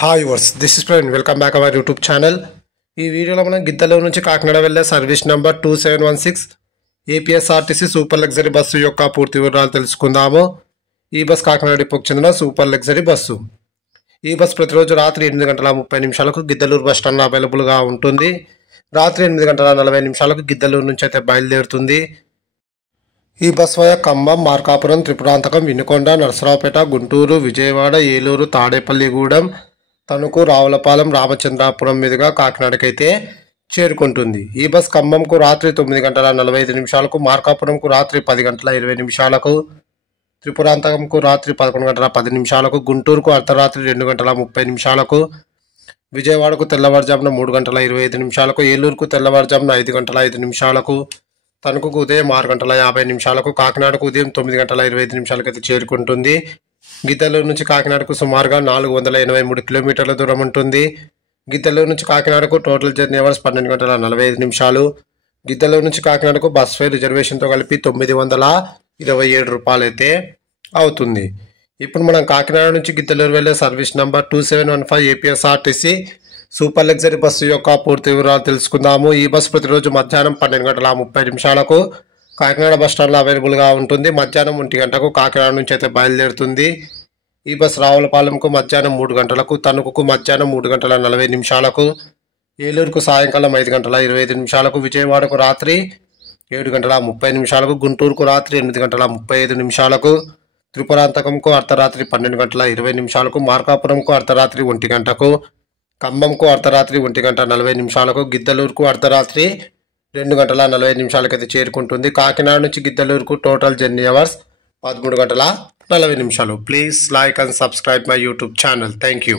Hi వర్స్ this is Praveen welcome back our YouTube channel. ఈ వీడియోలో మనం గిద్దలూరు నుంచి కాకినాడ వెళ్ళే service number 2716 APSRTC super luxury bus యొక్క పూర్తి వివరాలు తెలుసుకుందాము. ఈ బస్ కాకినాడ డిపోకు చెందిన సూపర్ లగ్జరీ బస్సు. ఈ బస్ ప్రతిరోజు రాత్రి 8:30 గిద్దలూరు బస్ స్టాండ్లో అవైలబుల్గా ఉంటుంది. రాత్రి 8:40 గిద్దలూరు నుంచి అయితే బయలుదేరుతుంది. ఈ బస్ వయా ఖమ్మం, మార్కాపురం, త్రిపురాంతకం, వినుకొండ, నరసరావుపేట, గుంటూరు, విజయవాడ, ఏలూరు, తాడేపల్లిగూడెం, తణుకు, రావులపాలెం, రామచంద్రాపురం మీదుగా కాకినాడకైతే చేరుకుంటుంది. ఈ బస్ ఖమ్మంకు రాత్రి 9:45, మార్కాపురంకు రాత్రి 10:20, త్రిపురాంతకంకు రాత్రి 11:10, గుంటూరుకు అర్ధరాత్రి 2:30, విజయవాడకు తెల్లవారుజామున 3:25, ఏలూరుకు తెల్లవారుజామున 5:05, తణుకుకు ఉదయం 6:50, కాకినాడకు ఉదయం 9:25 అయితే చేరుకుంటుంది. గిద్దలూరు నుంచి కాకినాడకు సుమారుగా 483 కిలోమీటర్ల దూరం ఉంటుంది. గిద్దలూరు నుంచి కాకినాడకు టోటల్ జర్నీ అవర్స్ 12:45. గిద్దలూరు నుంచి కాకినాడకు బస్ ఫేర్ రిజర్వేషన్తో కలిపి 927 రూపాయలు అయితే అవుతుంది. ఇప్పుడు మనం కాకినాడ నుంచి గిద్దలూరు వెళ్ళే service number 2715 APSRTC super luxury bus యొక్క పూర్తి వివరాలు తెలుసుకుందాము. ఈ బస్సు ప్రతిరోజు మధ్యాహ్నం 12:30 కాకినాడ బస్ స్టాండ్లో అవైలబుల్గా ఉంటుంది. మధ్యాహ్నం 1 గంటకు కాకినాడ నుంచి అయితే బయలుదేరుతుంది. ఈ బస్సు రావులపాలెంకు మధ్యాహ్నం 3 గంటలకు, తణుకుకు మధ్యాహ్నం 3:40, ఏలూరుకు సాయంకాలం 5:25, విజయవాడకు రాత్రి 7:30, గుంటూరుకు రాత్రి 8:35, త్రిపురాంతకంకు అర్ధరాత్రి 12:20, మార్కాపురంకు అర్ధరాత్రి 1 గంటకు, ఖమ్మంకు అర్ధరాత్రి 1:40, గిద్దలూరుకు అర్ధరాత్రి 2:45 అయితే చేరుకుంటుంది. కాకినాడ నుంచి గిద్దలూరుకు total journey hours 13:40. Please like and subscribe my YouTube channel. Thank you.